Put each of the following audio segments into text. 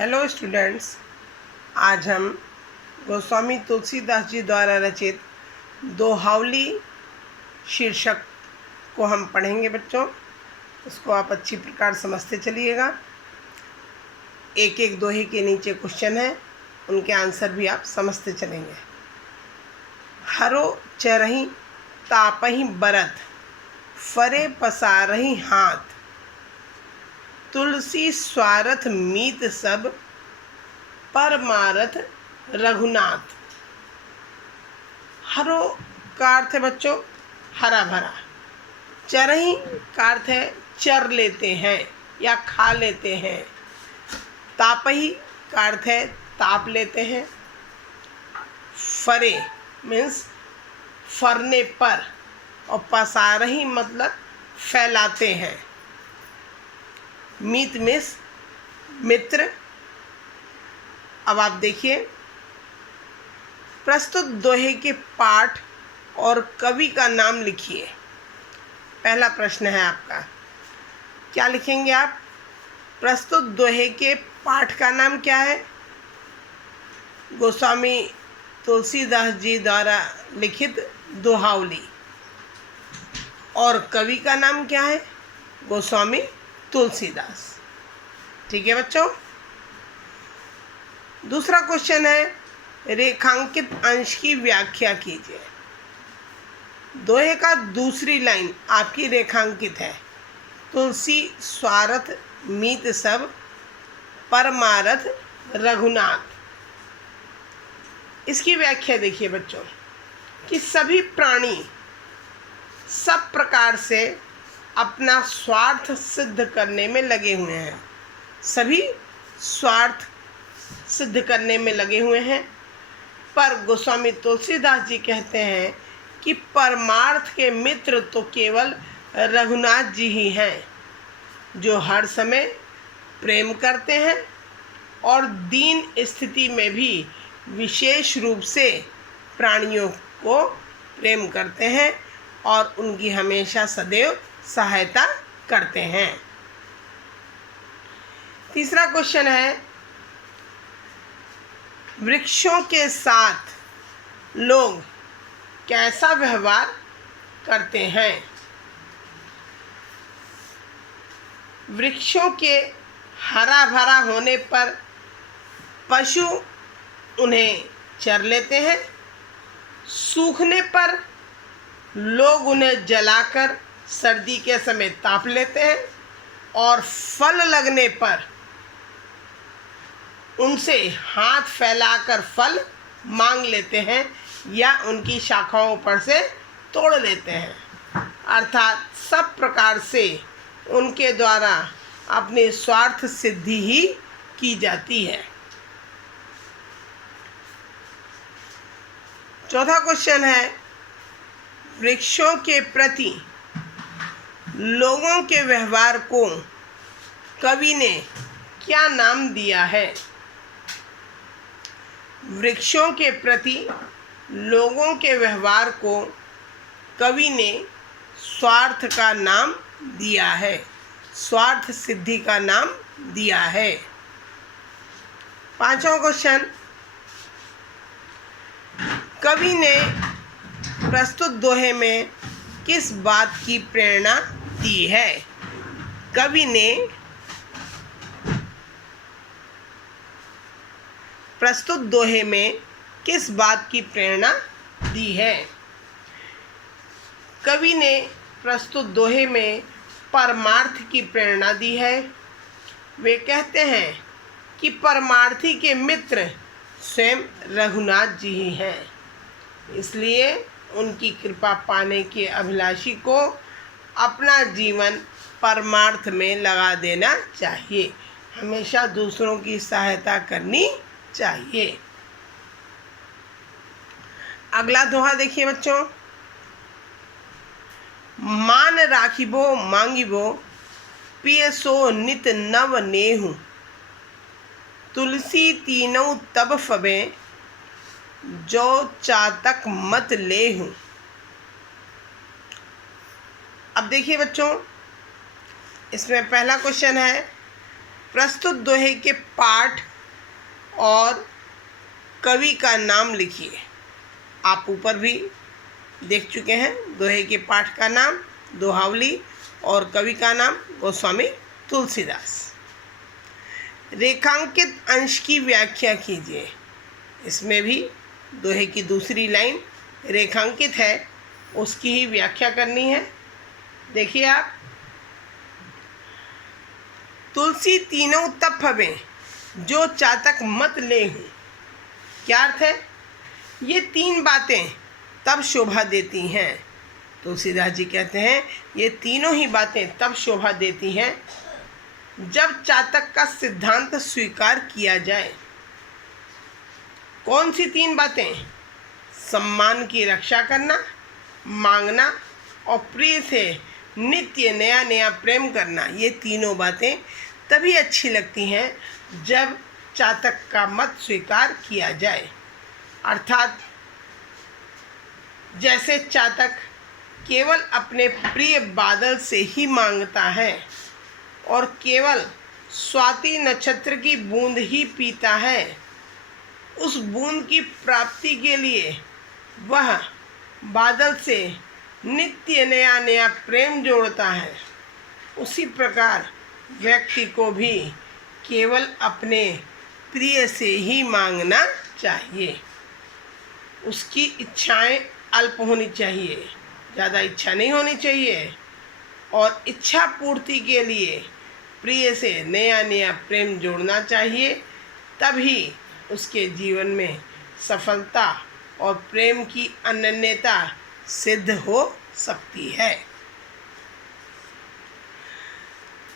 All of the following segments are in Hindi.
हेलो स्टूडेंट्स, आज हम गोस्वामी तुलसीदास जी द्वारा रचित दोहावली शीर्षक को हम पढ़ेंगे। बच्चों, उसको आप अच्छी प्रकार समझते चलिएगा। एक एक दोहे के नीचे क्वेश्चन है, उनके आंसर भी आप समझते चलेंगे। हरो चरही तापही बरत, फरे पसारही हाथ, तुलसी स्वारथ मीत सब, परमारथ रघुनाथ। हरो का अर्थ है बच्चों हरा भरा। चरही का अर्थ है चर लेते हैं या खा लेते हैं। तापही का अर्थ है ताप लेते हैं। फरे मीन्स फरने पर, और पसारही मतलब फैलाते हैं। मीत मिस मित्र। अब आप देखिए, प्रस्तुत दोहे के पाठ और कवि का नाम लिखिए। पहला प्रश्न है आपका, क्या लिखेंगे आप? प्रस्तुत दोहे के पाठ का नाम क्या है? गोस्वामी तुलसीदास जी द्वारा लिखित दोहावली। और कवि का नाम क्या है? गोस्वामी तुलसीदास। ठीक है बच्चों। दूसरा क्वेश्चन है, रेखांकित अंश की व्याख्या कीजिए। दोहे का दूसरी लाइन आपकी रेखांकित है। तुलसी स्वारथ मीत सब, परमारथ रघुनाथ। इसकी व्याख्या देखिए बच्चों कि सभी प्राणी सब प्रकार से अपना स्वार्थ सिद्ध करने में लगे हुए हैं। सभी स्वार्थ सिद्ध करने में लगे हुए हैं, पर गोस्वामी तुलसीदास जी कहते हैं कि परमार्थ के मित्र तो केवल रघुनाथ जी ही हैं, जो हर समय प्रेम करते हैं और दीन स्थिति में भी विशेष रूप से प्राणियों को प्रेम करते हैं और उनकी हमेशा सदैव सहायता करते हैं। तीसरा क्वेश्चन है, वृक्षों के साथ लोग कैसा व्यवहार करते हैं? वृक्षों के हरा भरा होने पर पशु उन्हें चर लेते हैं। सूखने पर लोग उन्हें जलाकर सर्दी के समय ताप लेते हैं, और फल लगने पर उनसे हाथ फैलाकर फल मांग लेते हैं या उनकी शाखाओं पर से तोड़ लेते हैं। अर्थात सब प्रकार से उनके द्वारा अपनी स्वार्थ सिद्धि ही की जाती है। चौथा क्वेश्चन है, वृक्षों के प्रति लोगों के व्यवहार को कवि ने क्या नाम दिया है? वृक्षों के प्रति लोगों के व्यवहार को कवि ने स्वार्थ का नाम दिया है, स्वार्थ सिद्धि का नाम दिया है। पांचवा क्वेश्चन, कवि ने प्रस्तुत दोहे में किस बात की प्रेरणा दी है? कवि ने प्रस्तुत दोहे में किस बात की प्रेरणा दी है? कवि ने प्रस्तुत दोहे में परमार्थ की प्रेरणा दी है। वे कहते हैं कि परमार्थी के मित्र स्वयं रघुनाथ जी ही हैं, इसलिए उनकी कृपा पाने के अभिलाषी को अपना जीवन परमार्थ में लगा देना चाहिए। हमेशा दूसरों की सहायता करनी चाहिए। अगला दोहा देखिए बच्चों, मान राखिबो मांगिबो, पिय सो नित नव नेहु, तुलसी तीनों तब फबे, जो चातक मत लेहु। अब देखिए बच्चों, इसमें पहला क्वेश्चन है, प्रस्तुत दोहे के पाठ और कवि का नाम लिखिए। आप ऊपर भी देख चुके हैं दोहे के पाठ का नाम दोहावली और कवि का नाम गोस्वामी तुलसीदास। रेखांकित अंश की व्याख्या कीजिए। इसमें भी दोहे की दूसरी लाइन रेखांकित है, उसकी ही व्याख्या करनी है। देखिए आप, तुलसी तीनों तब फबे जो चातक मत ले हूँ। क्या अर्थ है? ये तीन बातें तब शोभा देती हैं। तुलसीदास जी कहते हैं ये तीनों ही बातें तब शोभा देती हैं जब चातक का सिद्धांत स्वीकार किया जाए। कौन सी तीन बातें? सम्मान की रक्षा करना, मांगना और प्रिय से नित्य नया नया प्रेम करना। ये तीनों बातें तभी अच्छी लगती हैं जब चातक का मत स्वीकार किया जाए। अर्थात जैसे चातक केवल अपने प्रिय बादल से ही मांगता है और केवल स्वाति नक्षत्र की बूंद ही पीता है, उस बूंद की प्राप्ति के लिए वह बादल से नित्य नया नया प्रेम जोड़ता है, उसी प्रकार व्यक्ति को भी केवल अपने प्रिय से ही मांगना चाहिए। उसकी इच्छाएं अल्प होनी चाहिए, ज़्यादा इच्छा नहीं होनी चाहिए, और इच्छा पूर्ति के लिए प्रिय से नया नया प्रेम जोड़ना चाहिए। तभी उसके जीवन में सफलता और प्रेम की अनन्यता सिद्ध हो सकती है।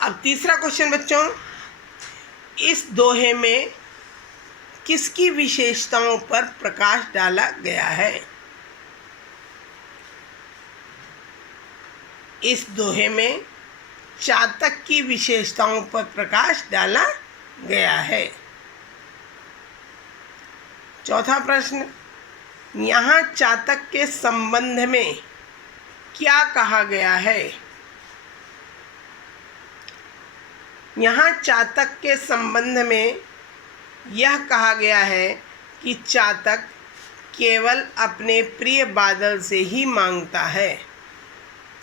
अब तीसरा क्वेश्चन बच्चों, इस दोहे में किसकी विशेषताओं पर प्रकाश डाला गया है? इस दोहे में चातक की विशेषताओं पर प्रकाश डाला गया है। चौथा प्रश्न, यहाँ चातक के संबंध में क्या कहा गया है? यहाँ चातक के संबंध में यह कहा गया है कि चातक केवल अपने प्रिय बादल से ही मांगता है।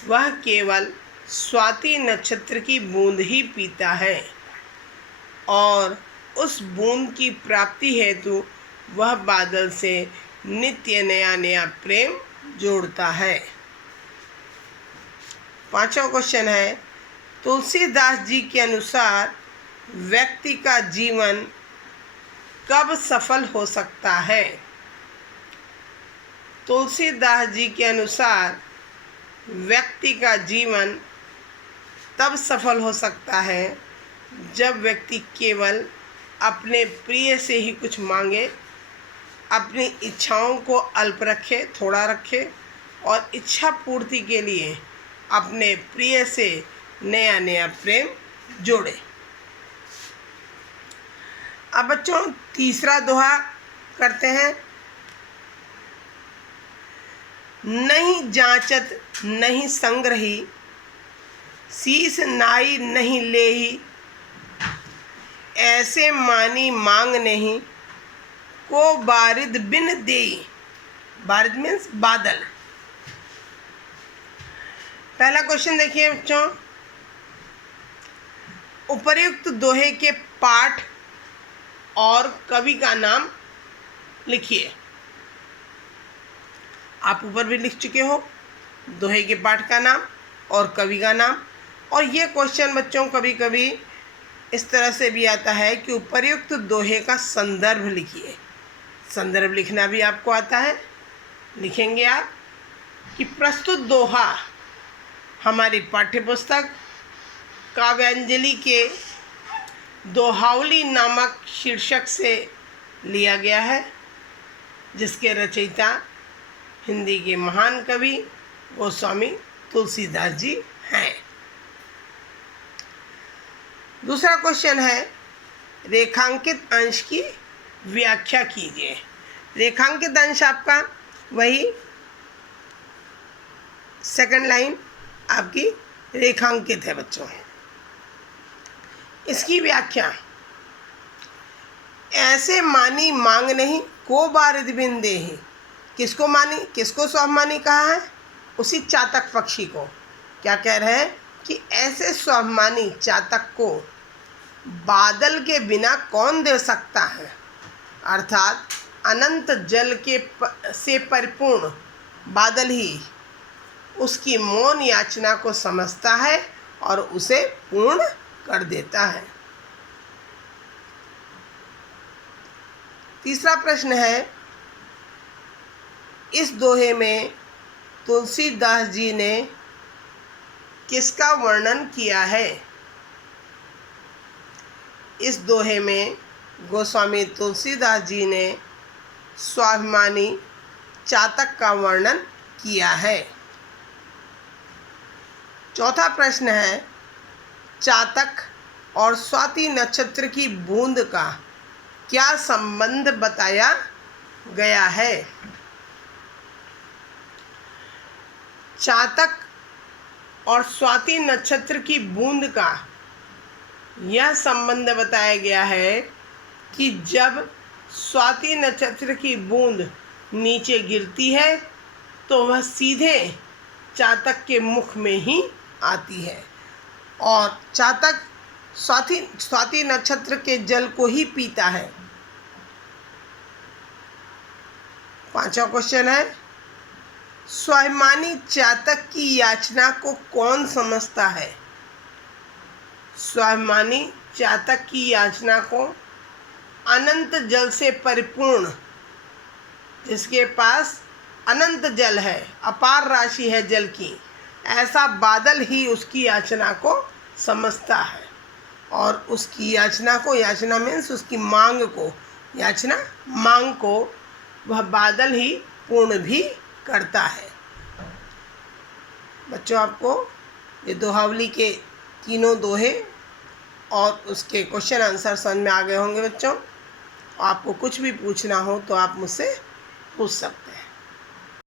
वह केवल स्वाति नक्षत्र की बूंद ही पीता है और उस बूंद की प्राप्ति हेतु वह बादल से नित्य नया नया प्रेम जोड़ता है। पांचवा क्वेश्चन है, तुलसीदास जी के अनुसार व्यक्ति का जीवन कब सफल हो सकता है? तुलसीदास जी के अनुसार व्यक्ति का जीवन तब सफल हो सकता है जब व्यक्ति केवल अपने प्रिय से ही कुछ मांगे, अपनी इच्छाओं को अल्प रखे, थोड़ा रखे, और इच्छा पूर्ति के लिए अपने प्रिय से नया नया प्रेम जोड़े। अब बच्चों तीसरा दोहा करते हैं। नहीं जांचत नहीं संग्रही, शीस नाई नहीं लेही, ऐसे मानी मांग नहीं, को बारिद बिन देई। बारिद मीन्स बादल। पहला क्वेश्चन देखिए बच्चों, उपर्युक्त दोहे के पाठ और कवि का नाम लिखिए। आप ऊपर भी लिख चुके हो दोहे के पाठ का नाम और कवि का नाम। और ये क्वेश्चन बच्चों कभी कभी इस तरह से भी आता है कि उपर्युक्त दोहे का संदर्भ लिखिए। संदर्भ लिखना भी आपको आता है? लिखेंगे आप कि प्रस्तुत दोहा हमारी पाठ्यपुस्तक काव्यांजलि के दोहावली नामक शीर्षक से लिया गया है, जिसके रचयिता हिंदी के महान कवि गोस्वामी तुलसीदास जी हैं। दूसरा क्वेश्चन है, रेखांकित अंश की व्याख्या कीजिए। रेखांकित अंश आपका वही सेकंड लाइन आपकी रेखांकित है बच्चों। इसकी व्याख्या, ऐसे मानी मांग नहीं को बारिद बिन देहि। किसको मानी, किसको स्वाभिमानी कहा है? उसी चातक पक्षी को। क्या कह रहे हैं कि ऐसे स्वाभिमानी चातक को बादल के बिना कौन दे सकता है। अर्थात अनंत जल के से परिपूर्ण बादल ही उसकी मौन याचना को समझता है और उसे पूर्ण कर देता है। तीसरा प्रश्न है, इस दोहे में तुलसीदास जी ने किसका वर्णन किया है? इस दोहे में गोस्वामी तुलसीदास जी ने स्वाभिमानी चातक का वर्णन किया है। चौथा प्रश्न है, चातक और स्वाति नक्षत्र की बूंद का क्या संबंध बताया गया है? चातक और स्वाति नक्षत्र की बूंद का यह संबंध बताया गया है कि जब स्वाति नक्षत्र की बूंद नीचे गिरती है तो वह सीधे चातक के मुख में ही आती है और चातक स्वाति नक्षत्र के जल को ही पीता है। पांचवा क्वेश्चन है, स्वाभिमानी चातक की याचना को कौन समझता है? स्वाभिमानी चातक की याचना को अनंत जल से परिपूर्ण, जिसके पास अनंत जल है, अपार राशि है जल की, ऐसा बादल ही उसकी याचना को समझता है और उसकी याचना को, याचना मीन्स उसकी मांग को, याचना मांग को वह बादल ही पूर्ण भी करता है। बच्चों, आपको ये दोहावली के तीनों दोहे और उसके क्वेश्चन आंसर समझ में आ गए होंगे बच्चों। आपको कुछ भी पूछना हो तो आप मुझसे पूछ सकते हैं।